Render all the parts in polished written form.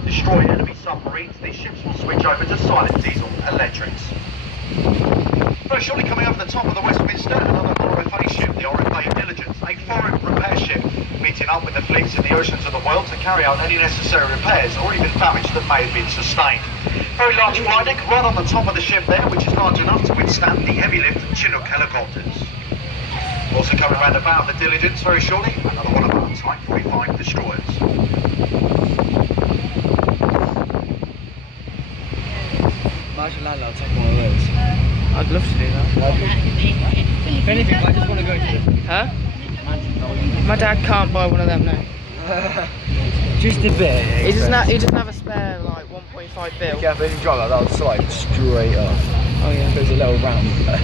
Destroy enemy submarines, these ships will switch over to silent diesel electrics. Very shortly coming over the top of the Westminster, another RFA ship, the RFA Diligence, a foreign repair ship, meeting up with the fleets in the oceans of the world to carry out any necessary repairs or even damage that may have been sustained. Very large fly deck right on the top of the ship there, which is large enough to withstand the heavy lift Chinook helicopters. Also coming around the bow of the Diligence very shortly, another one of our Type 45 destroyers. Imagine that, I'll take one of those. I'd love to do that. If anything, I just want to go to the... Huh? My dad can't buy one of them, no. Just a bit. He doesn't have a spare, like, 1.5 bill. Yeah, but if you drive like that, would slide straight off. Oh yeah. There's a little ramp there.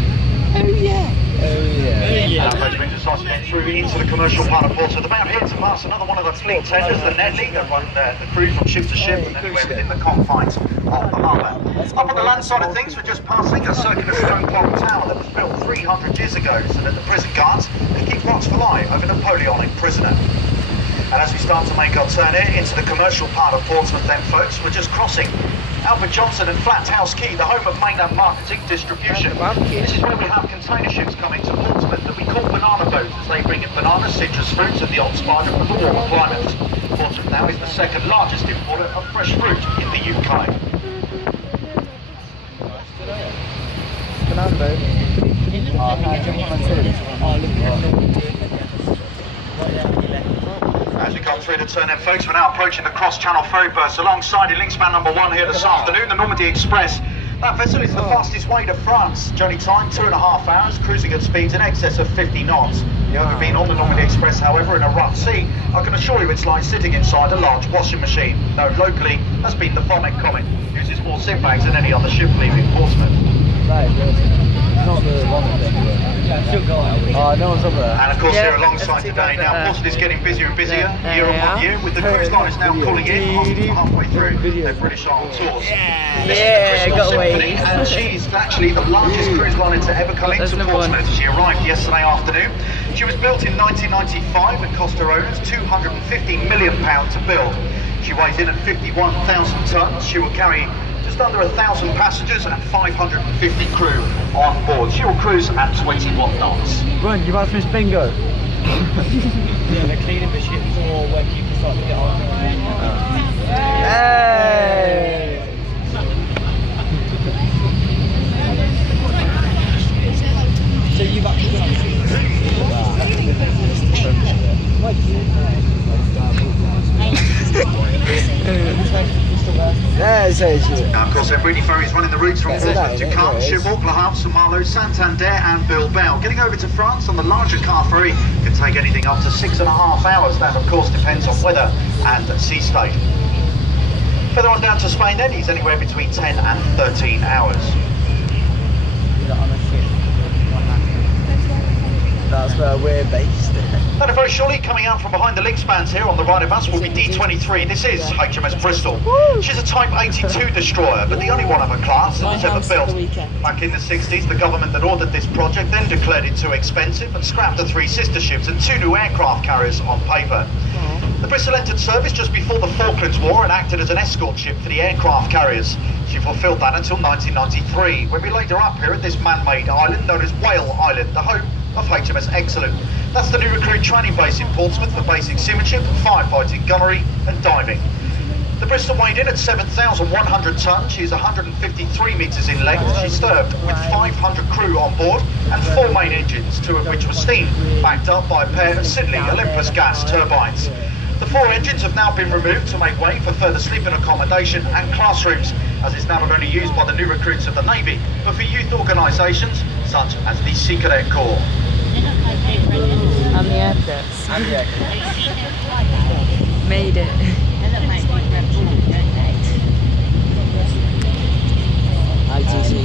Oh yeah. Oh yeah. Now those been decided to get through into the commercial part of Portsmouth. About here to pass another one of the fleet tenders, the Nedley, that run the crew from ship to ship and anywhere within the confines of the harbour. Up on the land side of things, we're just passing a circular stone clock tower that was built 300 years ago so that the prison guards can keep watchful eye over Napoleonic prisoner. And as we start to make our turn here into the commercial part of Portsmouth then folks, we're just crossing Albert Johnson and Flathouse Quay, the home of mainland marketing distribution. This is where we have container ships coming to Portsmouth that we call banana boats as they bring in bananas, citrus fruits and the odd spider from the warmer climate. Portsmouth now is the second largest importer of fresh fruit in the UK. Banana boat. As we come through the turn then folks, we're now approaching the cross-channel ferry berths alongside Linkspan number 1 here this afternoon, the Normandy Express. That vessel is the fastest way to France. Journey time 2.5 hours, cruising at speeds in excess of 50 knots. If you've ever been on the Normandy Express, however, in a rough sea, I can assure you it's like sitting inside a large washing machine. Known locally has been the vomit comet. Uses more zip bags than any other ship leaving Portsmouth. Right, not the vomit thing, but... Oh, no one's up there. And of course here alongside today now, Portsmouth is getting busier and busier year on year, with the cruise liners now calling in halfway through their British Isle tours. Yeah, got away. And she's actually the largest cruise liner to ever come into Portsmouth. She arrived yesterday afternoon. She was built in 1995 and cost her owners £250 million to build. She weighs in at 51,000 tonnes. She will carry just under 1,000 passengers and 550 crew on board. She will cruise at 21 knots. Run, you've asked Miss Bingo. Yeah, they're cleaning the ship for when people start to get on. Hey! So you've actually got Now, of course, Brady Ferry is running the routes from Portsmouth to Cannes, Chibok, Le Havre, Saint-Malo, Santander and Bilbao. Getting over to France on the larger car ferry can take anything up to 6.5 hours. That, of course, depends on weather and sea state. Further on down to Spain then, he's anywhere between 10 and 13 hours. That's where we're based. And very shortly, coming out from behind the link spans here on the right of us will be D23. This is HMS Bristol. She's a Type 82 destroyer, but the only one of her class that was ever built. Back in the 60s, the government that ordered this project then declared it too expensive and scrapped the 3 sister ships and 2 new aircraft carriers on paper. The Bristol entered service just before the Falklands War and acted as an escort ship for the aircraft carriers. She fulfilled that until 1993, when we laid her up here at this man-made island known as Whale Island, the home of HMS Excellent. That's the new recruit training base in Portsmouth for basic seamanship, firefighting, gunnery and diving. The Bristol weighed in at 7,100 tonnes. She is 153 metres in length. She served with 500 crew on board and 4 main engines, 2 of which were steam, backed up by a pair of Siddeley Olympus gas turbines. The 4 engines have now been removed to make way for further sleeping accommodation and classrooms, as it's now not only used by the new recruits of the Navy, but for youth organisations such as the Sea Cadet Corps. And the air cadets. And the air cadets. Made it.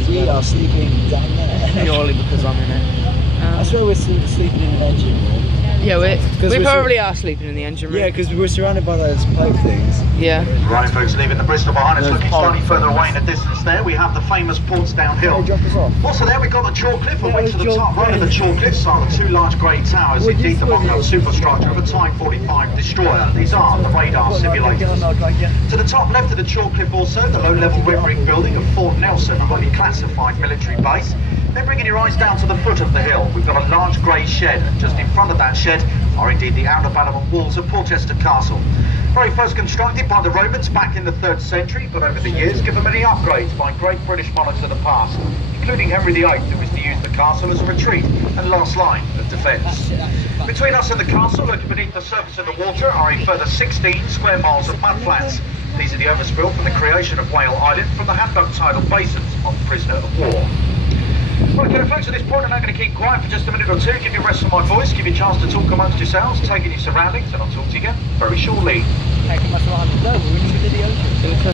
We are sleeping down there. Purely because I'm in it. That's where we're sleeping in the bedroom. Yeah, we're We probably are sleeping in the engine room. Yeah, because we're surrounded by those pipe things. Yeah. Right, folks, leaving the Bristol behind us, looking slightly further away in the distance there, we have the famous Portsmouth Hill. Drop us off. Also there we've got the chalk cliff, and way to the top right of the chalk cliffs are the two large grey towers, indeed the mock-up superstructure of a Type 45 destroyer. These are the radar simulators. To the top left of the chalk cliff also, the low-level red brick building of Fort Nelson, a highly classified military base. Then bringing your eyes down to the foot of the hill, we've got a large grey shed, and just in front of that shed are indeed the outer battlement walls of Portchester Castle. Very first constructed by the Romans back in the 3rd century, but over the years given many upgrades by great British monarchs of the past, including Henry VIII, who was to use the castle as a retreat and last line of defence. Between us and the castle, looking beneath the surface of the water, are a further 16 square miles of mudflats. These are the overspill from the creation of Whale Island from the Hamburg tidal basins on Prisoner of War. Right, okay, folks, at this point I'm now going to keep quiet for just a minute or two, give you a rest of my voice, give you a chance to talk amongst yourselves, take in your surroundings, and I'll talk to you again very shortly.